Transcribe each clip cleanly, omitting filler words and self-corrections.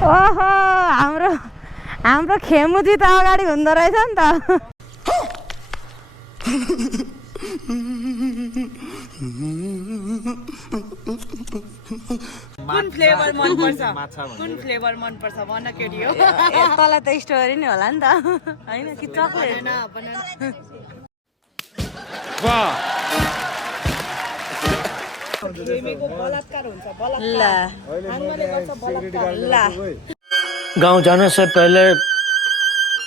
ओहो हाम्रो खेमुजी त अगाडि हुँदो रहेछ नि त कुन फ्लेभर मन पर्छ कुन फ्लेभर मन पर्छ भन केटी हो तँलाई त स्ट्रबेरी नै होला नि त हैन कि चकलेट वाह खेमेको बलात्कार हुन्छ बलात्कार आमाले गर्छ बलात्कार ल गांव जाने से पहले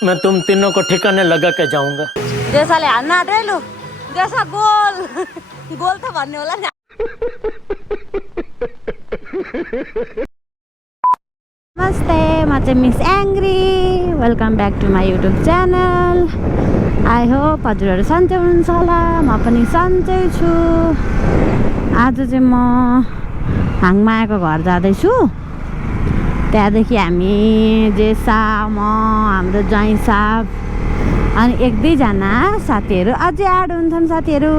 मैं तुम तीनों को ठिकाने लगा के जाऊंगा। देसाले हान्न आँट्यो है लु देसा गोल गोल त भन्ने होला नि नमस्ते म चाहिँ Miss angry welcome back to my YouTube channel I hope हजुरहरू सन्चै हुनुहुन्छ होला म पनि सन्चै छु आज चाहिँ म हाङमायाको घर जाँदैछु त्यहाँदेखि हामी जेसा म हाम्रो ज्वाइँ साहब अनि एक दुईजना साथीहरू अझै एड हुन्छन् साथीहरू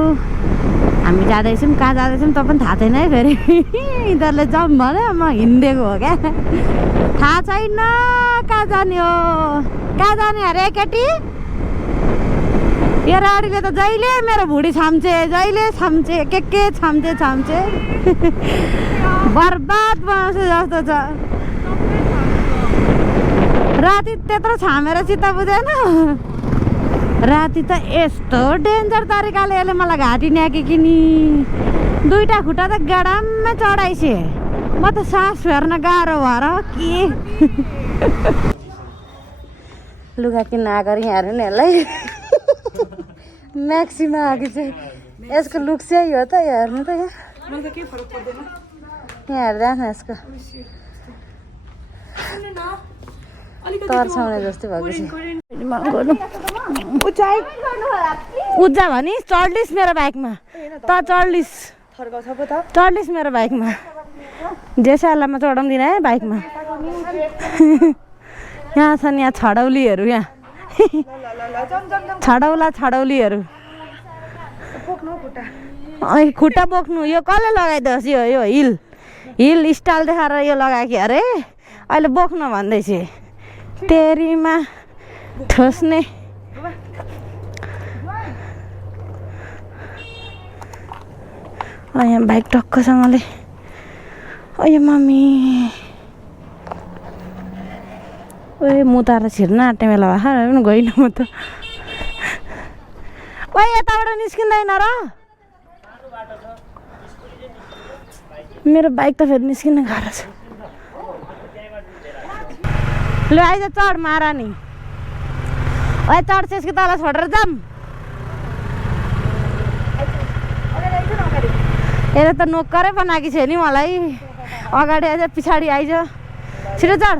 हामी जाँदैछौँ कहाँ जाँदैछौँ त पनि थाहा छैन है फेरि यिनीहरूले जाउँ भन्यो म हिँडिदिएको हो क्या थाहा छैन कहाँ जाने हो कहाँ जाने अरे केटी यो राडीले त जहिले मेरो भुँडी छाम्चे जहिले छाम्चे के छाम्चे बर्बाद बनाउँछ जस्तो छ राति त्यत्रो छामेर चित्त बुझेन राति त यस्तो डेन्जर तरिकाले यसले मलाई घाँटी न्याकेकी नि दुईटा खुट्टा त गडाममै चढाइछे म त सास फेर्न गाह्रो भएर के लुगा किन्न आएको यहाँहरू नि यसलाई म्याक्सीमा आएको चाहिँ यसको लुक चाहिँ हो त यहाँ हेर्नु त यहाँ हेर्दा न यसको तर्साउने जस्तै भएको छ उज्जा भने चढ्लिस् मेरो बाइकमा त चढ्लिस् मेरो बाइकमा जेसालामा चढाउँदिनँ है बाइकमा यहाँ छन् यहाँ छडौलीहरू यहाँ छडौलीहरू खुट्टा बोक्नु यो कसले लगाइदियोस् यो हिल स्टाइल देखाएर यो लगाएको अरे अहिले बोक्न भन्दैछ तेरीमा ठोस्ने यहाँ बाइक टक्कसँगले ओए मम्मी ओए मुताएर छिर्न आँट्ने बेला भए पनि गइनँ म त ओए यताबाट निस्किँदैन र मेरो बाइक त फेरि निस्किन गाह्रो छ ल आइज चढ मारा नि ओए चढ्छस् कि तल छोडेर जाऊँ यसले त नोकरै बनाएकी छ नि मलाई अगाडि आइज पछाडि आइज छिटो चढ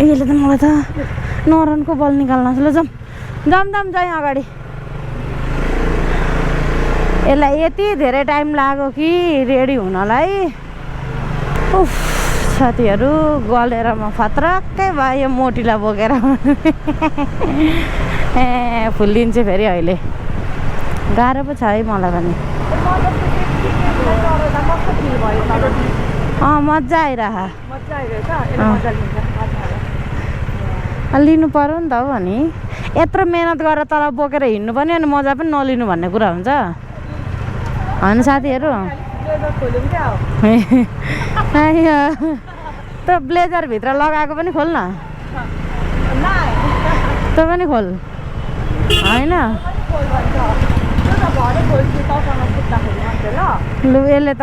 यसले त मलाई त नरनको बल निकाल्न ल जाऊँ जाऊँ अगाडि यसलाई यति धेरै टाइम लाग्यो कि रेडी हुनलाई उफ साथीहरू गलेर म फत्रक्कै भयो यो मोटीलाई बोकेर ए फुल्लिन्छ फेरि अहिले गाह्रो पो छ है मलाई पनि मजा आइरह लिनु पर्यो नि त हो भने यत्रो मेहनत गरेर तल बोकेर हिँड्नु पनि अनि मजा पनि नलिनु भन्ने कुरा हुन्छ होइन साथीहरू त ब्लेजरभित्र लगाएको पनि खोल न त पनि खोल होइन लु यसले त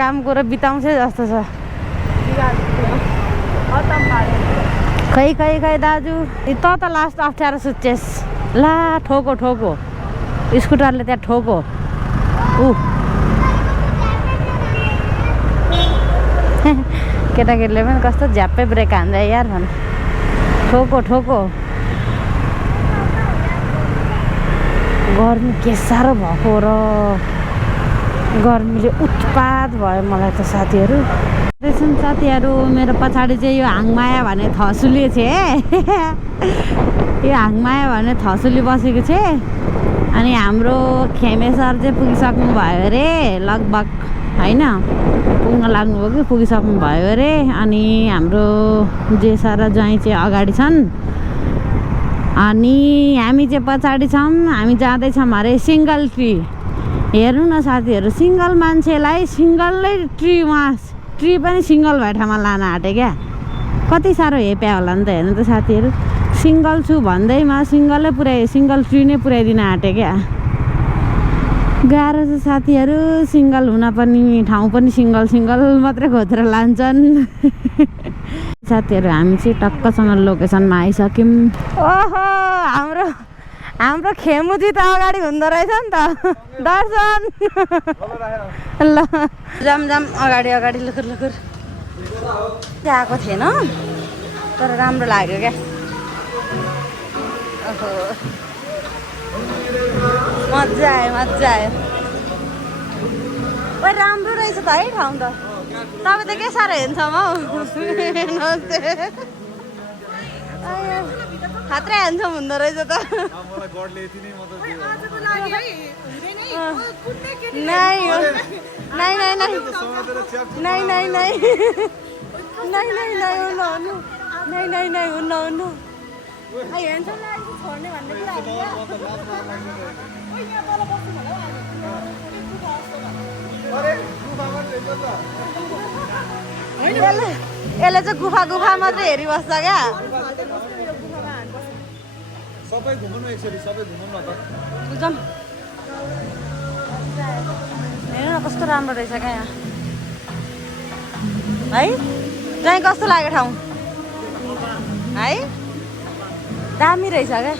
काम कुरो बिताउँछ जस्तो छ खै दाजु त लास्ट अप्ठ्यारो सुत्छेस् ला ठोको स्कुटरले त्यहाँ ठोको केटाकेटीले पनि कस्तो झ्याप्पै ब्रेक हान्छ यार भन ठोको गर्मी के साह्रो भएको र गर्मीले उत्पात भयो मलाई त साथीहरू मेरो पछाडि चाहिँ यो हाङमाया भन्ने थसुली छ यो हाङमाया भन्ने थसुली बसेको छ अनि हाम्रो खेमे सर चाहिँ पुगिसक्नु भयो अरे लगभग होइन पुग्न लाग्नुभयो कि पुगिसक्नु भयो अरे। अनि हाम्रो जेसा र ज्वाइँ चाहिँ अगाडि छन् अनि हामी चाहिँ पछाडि छौँ। हामी जाँदैछौँ अरे सिङ्गल ट्री। हेर्नु न साथीहरू, सिङ्गल मान्छेलाई सिङ्गलै ट्री पनि सिङ्गल भए ठाउँमा लान आँटे क्या। कति साह्रो हेप्या होला नि त। हेर्नु त साथीहरू, सिङ्गल छु भन्दैमा सिङ्गल ट्री नै पुऱ्याइदिन आँटे क्या। गाह्रो छ साथीहरू, सिङ्गल हुन पनि ठाउँ पनि सिङ्गल मात्रै खोजेर लान्छन्। साथीहरू हामी चाहिँ टक्कसँग लोकेसनमा आइसक्यौँ। ओहो हाम्रो खेमुजी त अगाडि हुँदो रहेछ नि त। दर्शन ल जाम अगाडि लुकुर आएको थिएन तर राम्रो लाग्यो क्या। ओहो मजा आयो। ओ राम्रो रहेछ त है ठाउँ त। तपाईँ त के साह्रो हेर्छौँ हौ। खत्रै ह्यान्डसम हुँदो रहेछ त। यसले चाहिँ गुफा मात्रै हेरिबस्छ क्या। सबै घुम्नु एकचोटि सबै घुम्नु न त। बुझौँ हेर्नु न कस्तो राम्रो रहेछ क्या यहाँ है। चाहिँ कस्तो लाग्यो ठाउँ है? दामी रहेछ क्या।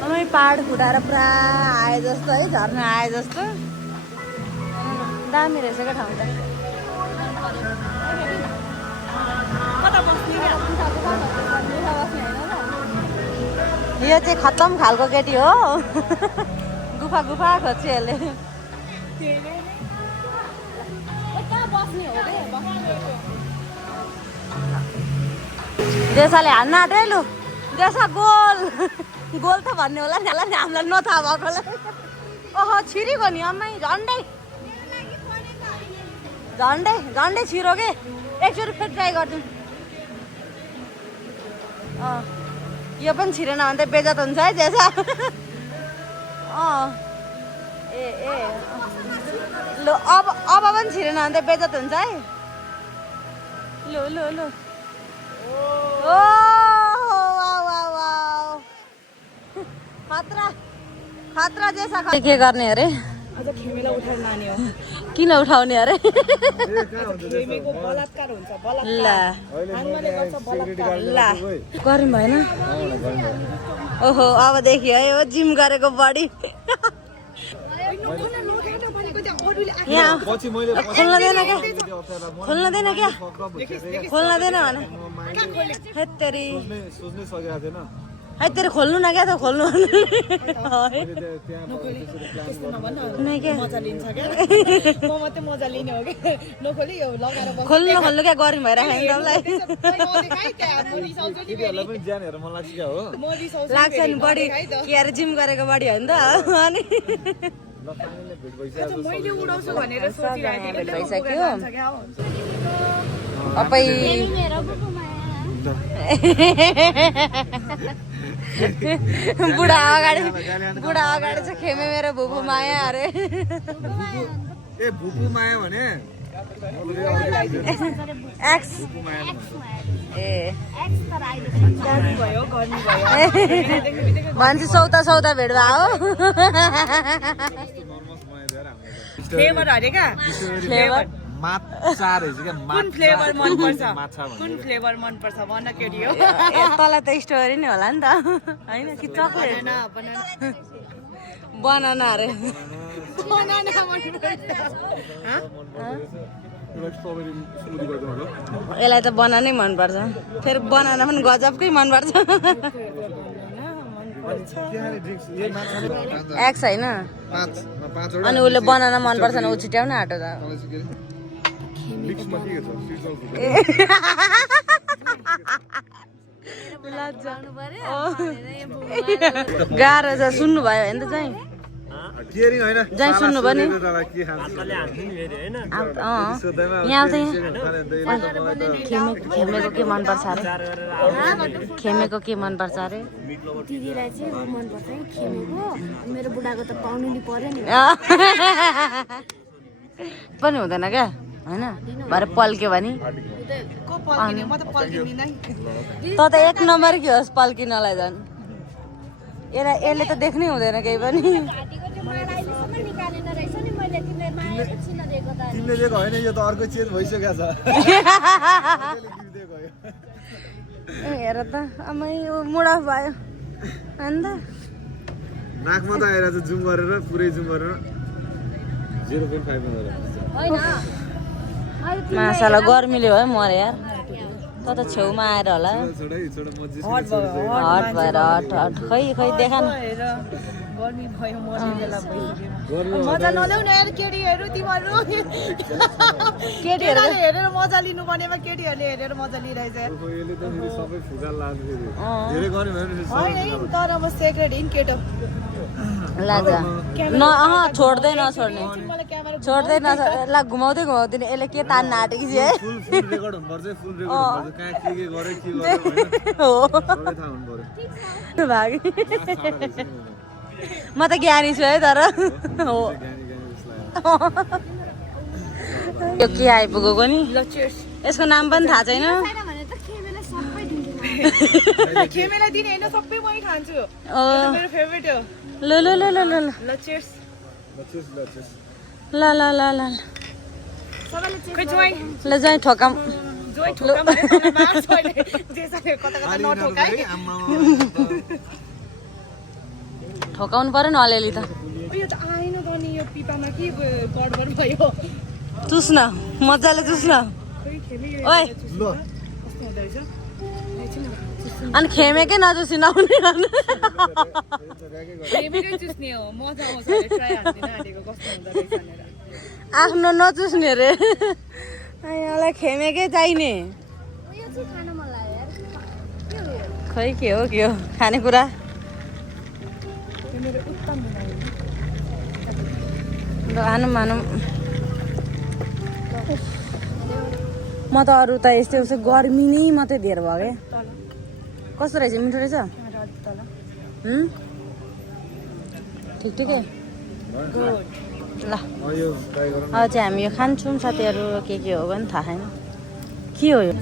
अनि पहाड फुटाएर पुरा आए जस्तो है, झर्ना आए जस्तो दामी रहेछ क्या ठाउँ त। यो चाहिँ खत्तम खालको केटी हो। गुफा खोज्छ यसले। जेसाले हान्न आँट्यो लु। जेसा गोल त भन्ने होला नि हामीलाई नथाहा भएकोलाई। ओहो छिरेको नि अम्मै झन्डै छिरो के। एकचोटि फेरि ट्राई गरिदिउँ। यो पनि छिरेन भने त बेजत हुन्छ है जेसा। ए लु अब पनि छिरेन भने त बेजत हुन्छ है। लु ओ खतरा जेसा। के गर्ने अरे? किन उठाउने अरे? ल गरौँ भएन। ओहो अब देखियो है हो जिम गरेको बडी। यहाँ खोल्न दिएन भने हेत्तेरी खोल्नु न क्या त खोल्नु खोल्नु क्या गरौँ भइरहेको लाग्छ नि बडी के अरे जिम गरेको बडी हो नि त। अनि भइसक्यो अबै बुढा अगाडि चाहिँ खेमे मेरो भुपु माया अरे। ए भुपु माया भने एक्स भन्छ सौता भेट भयो हो। फ्लेभर अरे क्या फ्लेभर माछा रहेछ क्या। कुन फ्लेभर मनपर्छ? कुन फ्लेभर मनपर्छ भन केटी हो। तँलाई त स्ट्रबेरी नै होला नि त होइन कि चक्लेट? बनाना अरे। यसलाई त बनानै मनपर्छ। फेरि बनाना पनि गजबकै मनपर्छ। एक्स होइन अनि उसले बनाना मनपर्छ भने ऊ छिट्याउन आँटो त। गाह्रो छ सुन्नु भयो भने त चाहिँ केयरिङ हैन जाई सुन्नु पनि के खान्छ यहाँ चाहिँ खेमेको के मन पर्छ अरे खेमेको के मन पर्छ अरे दिदीलाई चाहिँ मन पर्छ खेमेको मेरो बुढाको त पाउनु नि पर्यो नि पनि हुँदैन क्या होइन भरे पल्क्यो भने को पल्किने म त पल्किने नै त त एक नम्बर के होस् पल्किनलाई झन् यसले त देख्नै हुँदैन केही पनि तिमीले दिएको होइन यो त अर्को चेन्ज भइसकेको छ हेर त आमै यो मुडा भयो अन्त नाकमा त आएर चाहिँ जुम गरेर पुरै जुम गरेर 0.5 मा गरेर मासाला गर्मीले भयो मरे यार त त छेउमा आएर होला छोडा मज्जी हट भएर हट खै देखा न गर्मी भयो मर्ने बेला भइसक्यो मजा नल्याउ न यार केटीहरू तिमीहरू केटीहरूले हेरेर मजा लिनु पर्नेमा केटीहरूले हेरेर मजा लिइरहेछ यसले त फेरि सबै फुगाल लाग्छ फेरि धेरै गर्यो भने होइन तर अब सेक्रेट इन केटो लाजा न छोड्दै नछोड्ने मलाई क्यामेरा छोड्दै ल घुमाउँदै घुमाउँदैन यसले के तान्न आँटेको छ है फुल रेकर्ड हुनुपर्छ फुल रेकर्ड हुनुपर्छ कहाँ के गर्यो के गर्यो हो सबै थाहा हुनु पर्यो भाग म त ज्ञानी छु है तर हो यो के आइपुगेको नि यसको नाम पनि थाहा छैन खेमेलाई दिने होइन सबै मै खान्छु मेरो फेभरेट हो ल ल ल ल ल ल ल चियर्स ल ल ल ल खै जोइ ल जाई ठोकाम जोइ ठोका भने तल मार्छ अहिले जेसले कता कता नठोकाइ ठोकाउनु पर्यो नि अलिअलि त यो त आएन गर्ने यो पिपामा के गडबड भयो चुस न मजाले चुस न खै खेमे ओइ कस्तो हुँदो रहेछ अनि खेमेकै नचुसी नहुने खेमेकै चुस्ने हो मजा आउँछ अरे ट्राई हान्दिन आँटेको कस्तो हुँदो रहेछ भनेर आफ्नो नचुस्ने रे यसलाई खेमेकै चाहिने यो चाहिँ खान मन लाग्यो यार खै के हो खानेकुरा हानौँ म त अरू त यस्तै उस्तै गर्मी नै मात्रै धेर भयो क्या कस्तो रहेछ मिठो रहेछ ठिकै ल अब चाहिँ हामी यो खान्छौँ साथीहरू के हो भने थाहा छैन के हो यो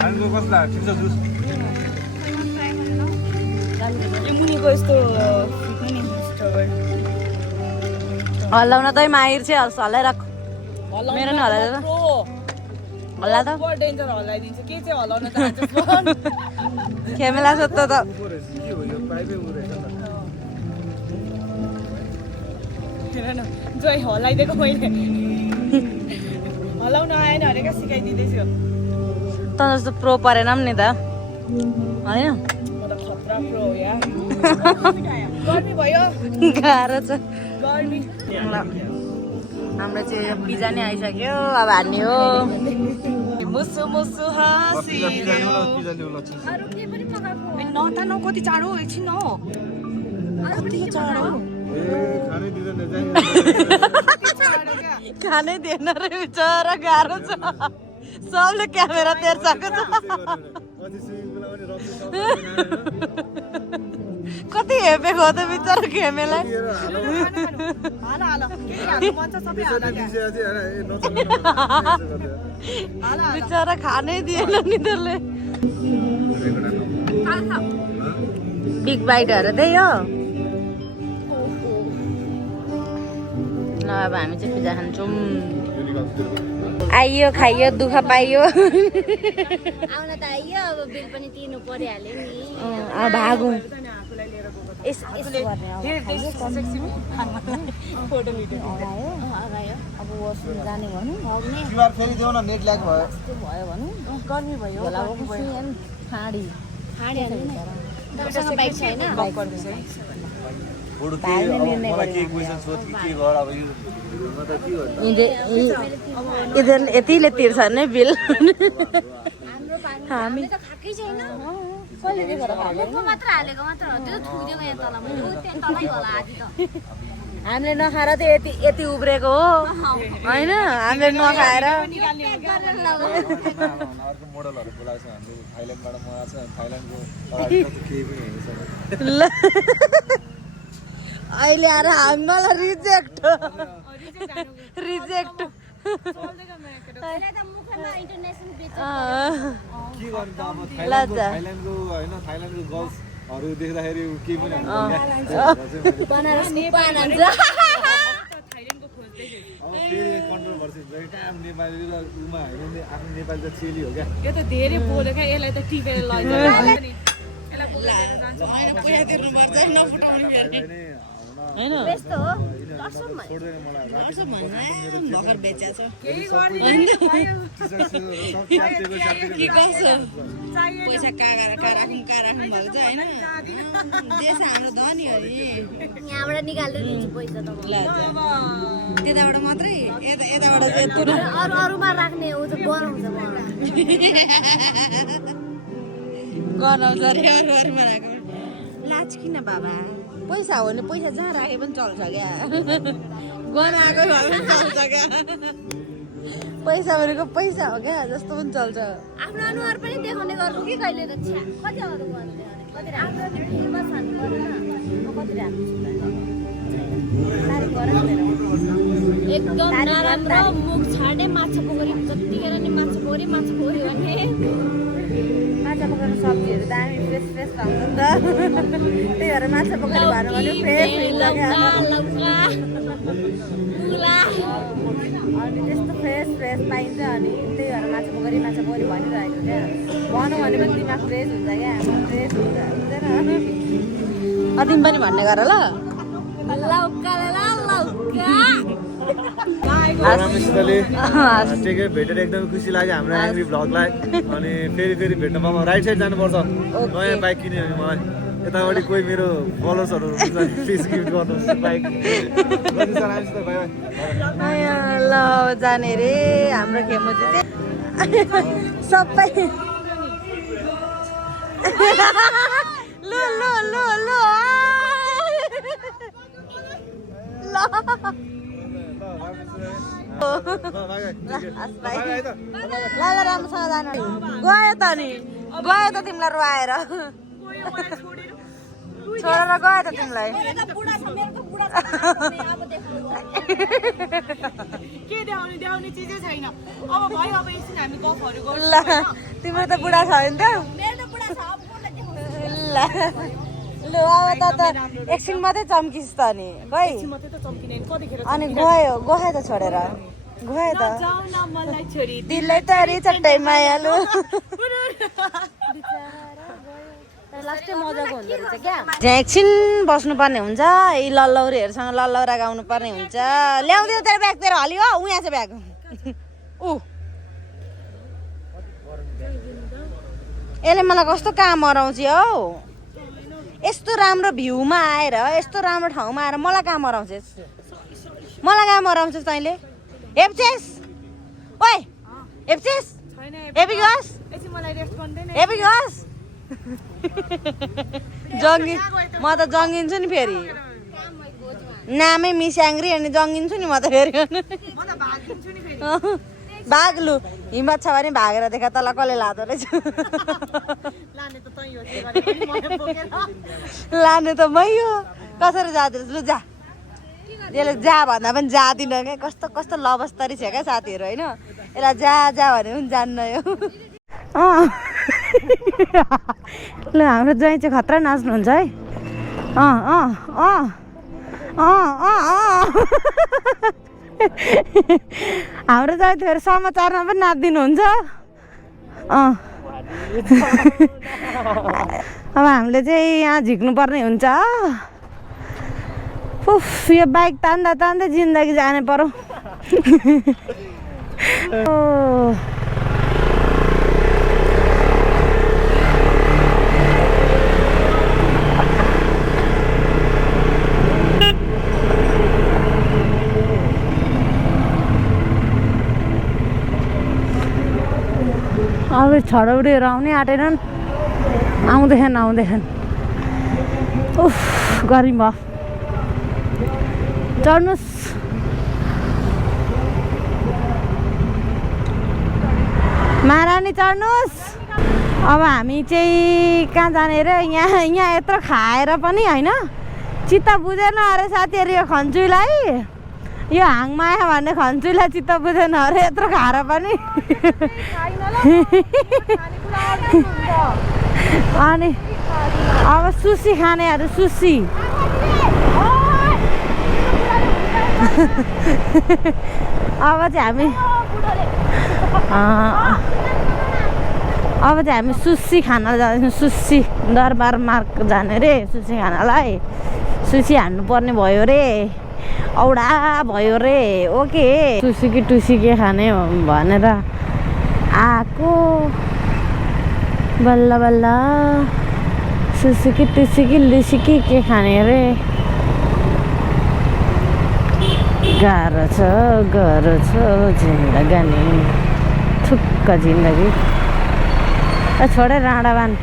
खानुको कस्तो लाग्यो ठिक छ जुस यो मुनिको यस्तो हल्लाउन त माहिर चाहिँ हल्लाइराख मेरो नि हल्लाइदिएर हल्ला त डेन्जर हल्लाइदिन्छ के चाहिँ हल्लाउन चाहन्छ खेमेला सोध्छ त हेर न जोइ हल्लाइदिएको मैले हल्लाउन आएन अरे क्या सिकाइदिँदैछु त जस्तो प्रो परेन नि त होइन म त खतरा प्रो हो यार गर्मी भयो गाह्रो छ गर्मी हाम्रो चाहिँ यो पिज्जा नै आइसक्यो अब हान्ने हो मुसु मुसु हाँसी अरू के पनि पकाएको नता न कति चाँडो एकछिन हो कति चाँडो खानै दिएन रे बिचरा गाह्रो छ सबले क्यामेरा तेर्साएको छ कति हेपेको हो त बिचरा खेमेलाई हाल हाल के हाल्नु मन छ सबै हाल बिचरा खानै दिएन नि त्यसले बिग बाइटहरू त्यही हो ल अब हामी चाहिँ पिज्जा खान्छौँ आइयो खाइयो दुःख पाइयो आउन त आइयो अब बिल पनि तिर्नु परिहाल्यो नि अब भागौँ फोटो भिडियो अगायो अब वासरुम जाने भनौँ क्युआर फेरि देऊ न नेट ल्याग भयो यस्तो भयो भनौँ गर्मी भयो होला फाँडी हाडिहाल्यो नि तपाईँसँग बाइक छैन बरु के मलाई के क्वेसन सोध कि के गर अब यो म त के गर्नु इधर यतिले तिर्छ नि बिल हामी त खाएकै छैन कसले देखेर खाएको मुखमा मात्र हालेको मात्र हो त्यो थुकिदिएको यहाँ तल त्यहाँ तलै होला आदि त हामीले नखाएर त यति यति उब्रेको हो होइन हामीले नखाएर अर्को मोडलहरु बोलाएको छ हामीले थाइल्यान्डबाट मगाएको छ थाइल्यान्डको अगाडि त केही पनि होइन सर ल अहिले आएर हामीलाई रिजेक्ट रिजेक्ट अहिले त मुखमा इन्टरनेसनल बेच के गर्नु त अब थाइल्यान्डको होइन थाइल्यान्डको गर्ल्सहरु देख्दाखेरि केही पनि बनारसको पान हान्छ अब फेरि कन्ट्रोभर्सी हुन्छ कि कहाँ नेपाली र उमा होइन आफ्नो नेपाली त चेली हो क्या यो त धेरै बोल्यो क्या यसलाई त टिपेर लैजान्छ यसलाई बोकेर जान्छ होइन पैसा तिर्नुपर्छ नफुटाउने फेरि होइन यस्तो हो छोड्दैन मलाई भर्खर बेच्या छ केही गर्ने के गर्छ पैसा कहाँ राखौँ भएको छ होइन देश हाम्रो धनी हो नि यहाँबाट निकालेर दिन्छु पैसा त ल त्यताबाट मात्रै यताबाट चाहिँ यत्रो अरूमा राख्ने ऊ चाहिँ बनाउँछ गनाउँछ अरे अरूमा राख्नु लाज किन बाबा पैसा हो भने पैसा जहाँ राखे पनि चल्छ क्या गनाएको भए पनि चल्छ क्या पैसा भनेको पैसा हो क्या जस्तो पनि चल्छ आफ्नो अनुहार पनि देखाउने गर्छु कि कहिले त छ्या कति अरू कति राम्रो फेमस हान्नु पर्दैन म कति राम्रो एकदम नराम्रो मुख छाडे माछा पोखरी जतिखेर नि माछा पोखरी भने माछा पकाउने सब्जीहरू दामी फ्रेस फ्रेस हुन्छ नि त त्यही भएर माछा पकाउने भएर भने फ्रेस हुन्छ क्या अनि त्यस्तो फ्रेस फ्रेस पाइन्छ अनि त्यही भएर माछा पोखरी भनिरहेको क्या भनौँ भने पनि दिमाग फ्रेस हुन्छ क्या फ्रेस हुन्छ हुँदैन तिमी पनि भन्ने गर ल टेकै भेटेर एकदमै खुसी लाग्यो हाम्रो एङ्ग्री भ्लगलाई अनि फेरि फेरि भेट्न पाउँदा राइट साइड जानुपर्छ नयाँ बाइक किन्यो भने मलाई यतापट्टि कोही मेरो फलोवर्सहरू प्लिज गिफ्ट गर्नुहोस् बाइक ल जाने रे हाम्रो खेमुजी सबै लु लु लु लु ल राम्रोसँग जानु गयो त नि गयो त तिमीलाई रुवाएर छोडेर गयो त तिमीलाई के देखाउने चिजै छैन अब भयो अब एकछिन हामी गफहरू गर्छौँ ल तिम्रो त बुढा छ नि त ल लु अब त एकछिन मात्रै चम्किस् त नि खै मात्रै त चम्किने कतिखेर अनि गयो त छोडेर गयो त जाऊ न मलाई छोरी दिलै तरी चट्टै मायालु लास्टै मजाको हुँदो रहेछ क्या त्यहाँ एकछिन बस्नुपर्ने हुन्छ यी लल्लौरीहरूसँग लल्लौरा गाउनु पर्ने हुन्छ ल्याउँदियो तेरो ब्याग तेरो हलियो ऊ यहाँ छ ब्याग ऊ यसले मलाई कस्तो काम मराउँछ हौ यस्तो राम्रो भ्यूमा आएर यस्तो राम्रो ठाउँमा आएर मलाई कहाँ मराउँछस् तैँले हेप्छेस् ओइ हेप्छेस् हेपी गस एकछिन मलाई रेस्ट गर्दैन हेपी गस जङ्गी म त जङ्गिन्छु नि फेरि नामै मिस एङ्ग्री अनि जङ्गिन्छु नि म त फेरि म त भागिन्छु नि फेरि भाग लु हिम्मत छ भने भागेर देखा तल कसले लाँदो रहेछ लाने त तै हो त्यो गरे पनि मलाई बोकेर लाने त मै हो कसरी जाँदो रहेछ लु जा यसले जा भन्दा पनि जाँदिनँ क्या कस्तो कस्तो लबस्तरी छ क्या साथीहरू होइन यसलाई जा भने पनि जान्न यो ल हाम्रो ज्वाइँ चाहिँ खतरा नाच्नुहुन्छ है हाम्रो ज्वाइँ फेरि समाचारमा पनि नाचिदिनुहुन्छ अब हामीले चाहिँ यहाँ झिक्नुपर्ने हुन्छ उफ यो बाइक तान्दा तान्दै जिन्दगी जाने पर्यो फेरि छडौडीहरू आउनै आँटेनन् आउँदैछन् उफ गर्मी भयो चढ्नुहोस् महारानी चढ्नुहोस् अब हामी चाहिँ कहाँ जाने र यहाँ यत्रो खाएर पनि होइन चित्त बुझेन अरे साथीहरू यो खन्चुलाई यो हाङमाया भन्ने खन्चुलाई चित्त बुझेन अरे यत्रो खाएर पनि अनि अब सुसी खानेहरू सुसी अब चाहिँ हामी सुसी खान जाँदैछौँ सुसी दरबार मार्ग जाने रे सुसी खानालाई सुसी हान्नु पर्ने भयो रे औडा भयो रे ओके सुसी कि टुसी के खाने भनेर आएको बल्ल बल्ल सुसी कि टुसी कि लुसी के खाने रे गाह्रो छ जिन्दगानी थुक्क जिन्दगी छोडे राँडा बान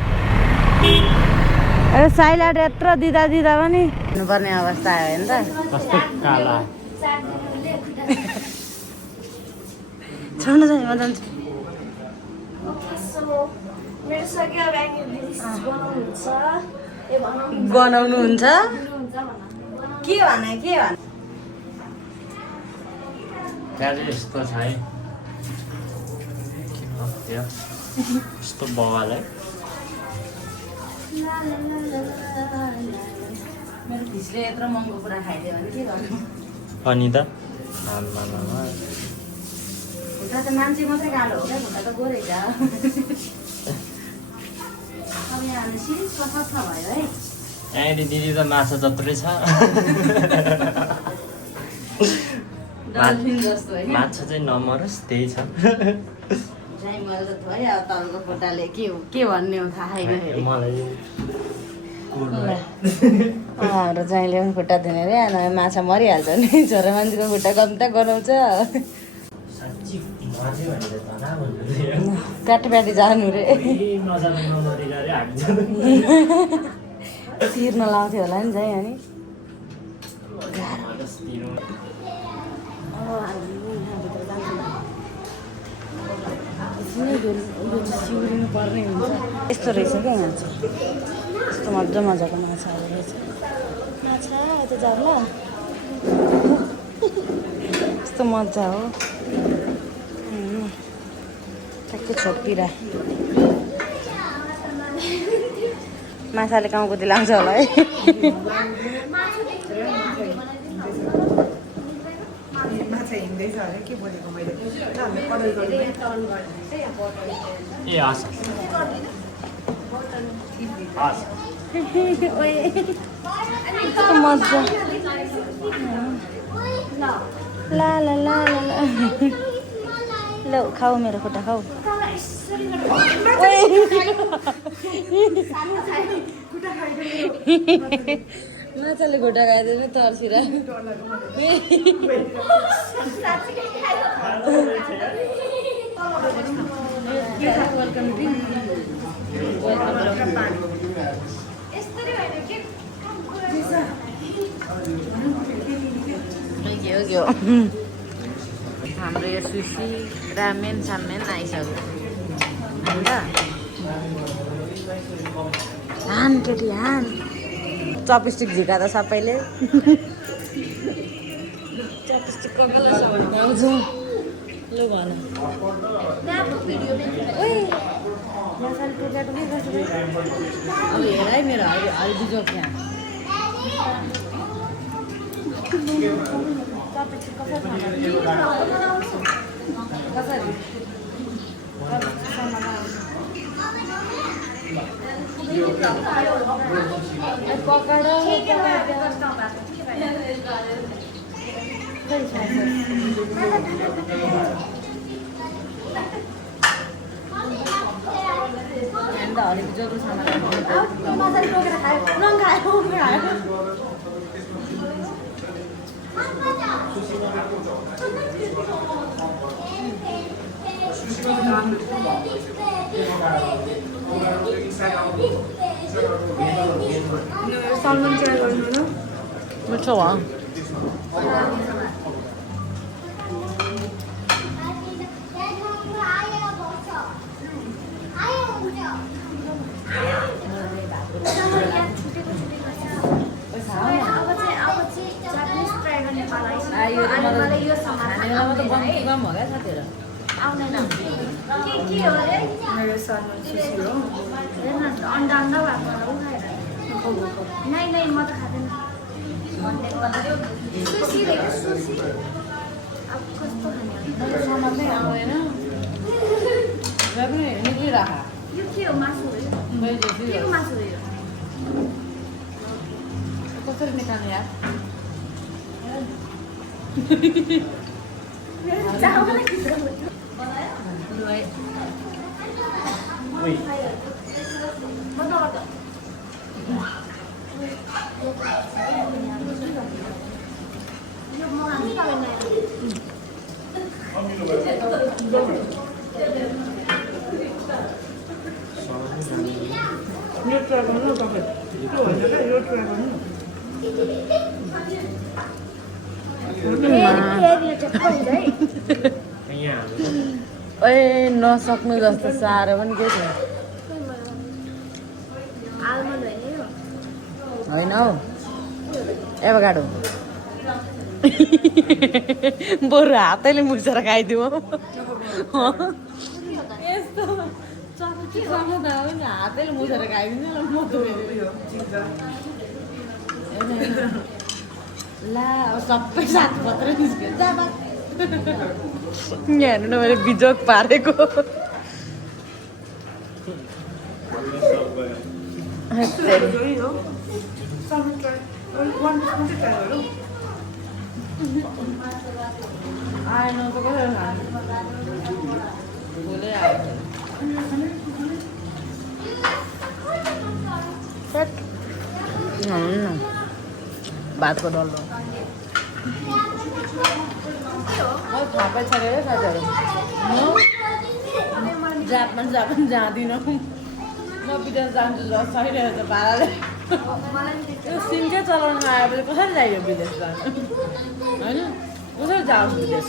साइलाइट यत्रो दिँदा पनि हुनुपर्ने अवस्था आयो नि त छोड्नु चाहिँ म जान्छु बनाउनुहुन्छ के भने यस्तो छ है यस्तो बवाल है मेरो फिसले यत्रो महँगो कुरा खाइदियो भने के गर्नु अनि त खुट्टा त मान्छे मात्रै गाह्रो हो क्या खुट्टा त गोरै जा अब यहाँ सिरिज सशक्त भयो है दिदी त माछा जत्रै छ डल्फिन जस्तो होइन माछा चाहिँ नमरोस् त्यही छ चाहिँ मैले त भयो अब तपाईँको खुट्टाले के भन्ने हो थाहा छैन मलाई हाम्रो ज्वाइँले पनि खुट्टा धुने रे माछा मरिहाल्छ नि छोरा मान्छेको खुट्टा कम्ता गराउँछ प्याटी जानु रे तिर्न लाउँथ्यो होला नि चाहिँ अनि सिउरिनु पर्ने हुन्छ यस्तो रहेछ क्या यहाँ चाहिँ यस्तो मजाको माछाहरू रहेछ माछा यता जार्ला यस्तो मजा हो ठ्याक्कै छोपिरा माछाले गाउँको लाउँछ होला है मजा ला ला ला ला ल खाऊ मेरो खुट्टा खाऊ माछाले खुट्टा खाइदिनु तर्सिरा हाम्रो यो सुसी रामेन सामेन आइसक्यो अन्त हान केटी हान चपस्टिक झिका त सबैले चपस्टिक पाउँछ लु भन अब हेर है मेरो हल्दी जोक यहाँ चपस्टिक कसरी हरेक जो सलमन ट्राई गर्नु न मिठो भयो मेरो सलमन सुसी हो कसरी निकाल्ने यार ओए नसक्नु जस्तो साह्रो पनि के छ होइन हौ एभोकाडो बरु हातैले मुछेर खाइदिउँ यस्तो हातैले मुछेर खाइदिनु ला अब सबै साथ मात्रै निस्क्यो यहाँ हेर्नु न मैले बिजोग पारेको आएन त कसरी भोलै आयो भातको डल्लो थापै छ अरे साथीहरू जापान जाँदिनँ म विदेश जान्छु जस्तो छैन भाडाले त्यो सिम चाहिँ चलाउनु आएपछि कसरी जायो विदेश जानु होइन कसरी जाओस् विदेश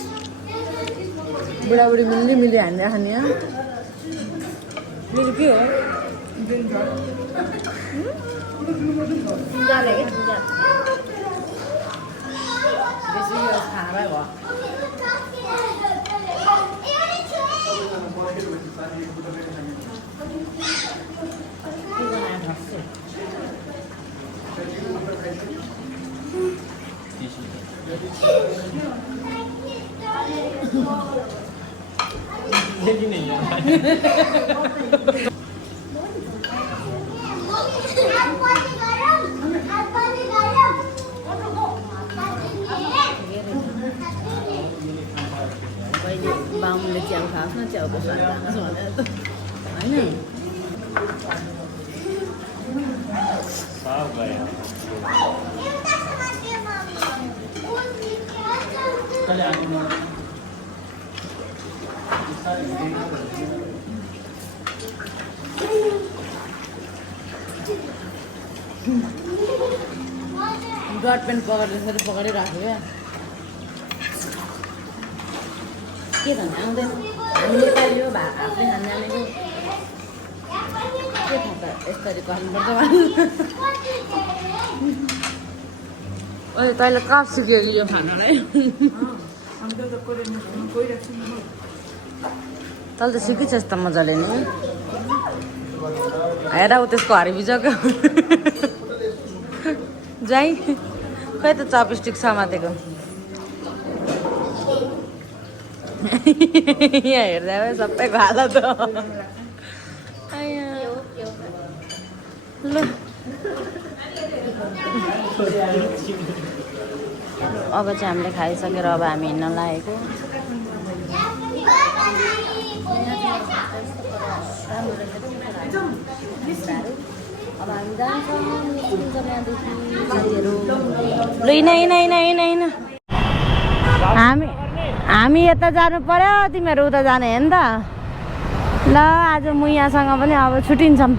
बुढाबुढी मिली हान्ने खाने मेरो के हो बेसी यो खानामै भयो बामुले च्याउ खाओस् न च्याउको स्वाद जानुहोस् भनेर त होइन डट पेन पकडिराख्यो क्या के भन्नु आउँदैन हामी नेपाली हो हातले खान जानेको के थाहा त यसरी गर्नुपर्छ अहिले तैँले कहाँ सिक्यो यो खानालाई तैँले त सिकिछस् त मजाले नि हेर ऊ त्यसको हरिबिजक जाई खै त चपस्टिक समातेको यहाँ हेर्दा सबैको हालत ल अब चाहिँ हामीले खाइसकेर अब हामी हिँड्न लागेको अब हामी जान्छौँ साथीहरू ल हिँड हामी हामी यता जानु पर्यो, तिमीहरू उता जाने हो नि त। ल आज मुयासँग पनि अब छुट्टिन्छौँ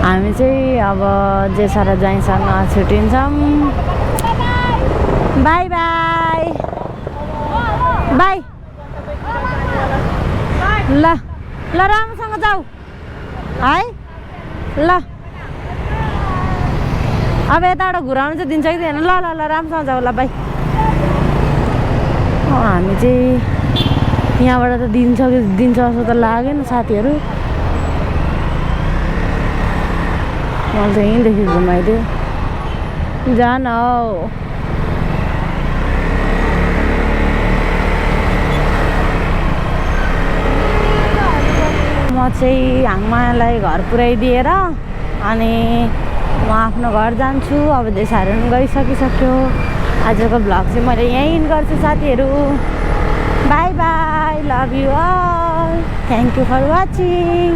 हामी चाहिँ, अब जेसा र ज्वाइँसँग छुट्टिन्छौँ। By by by. ल ल राम्रोसँग जाऊ है। ल अब यताबाट घुराउनु चाहिँ दिन्छ कि दिएन? ल ल ल राम्रोसँग जाऊ। ल बाई। हामी चाहिँ यहाँबाट त दिन्छ जस्तो त लागेन साथीहरू। मैले त यहीँदेखि घुमाइदियो। जान हौ। म चाहिँ हाङमायालाई घर पुर्याइदिएर अनि म आफ्नो घर जान्छु। अब देसाहरू पनि गइसकिसक्यो। आजको भ्लग चाहिँ मैले यहीँ इन्ड गर्छु साथीहरू। Bye bye. Love you all. Thank you for watching.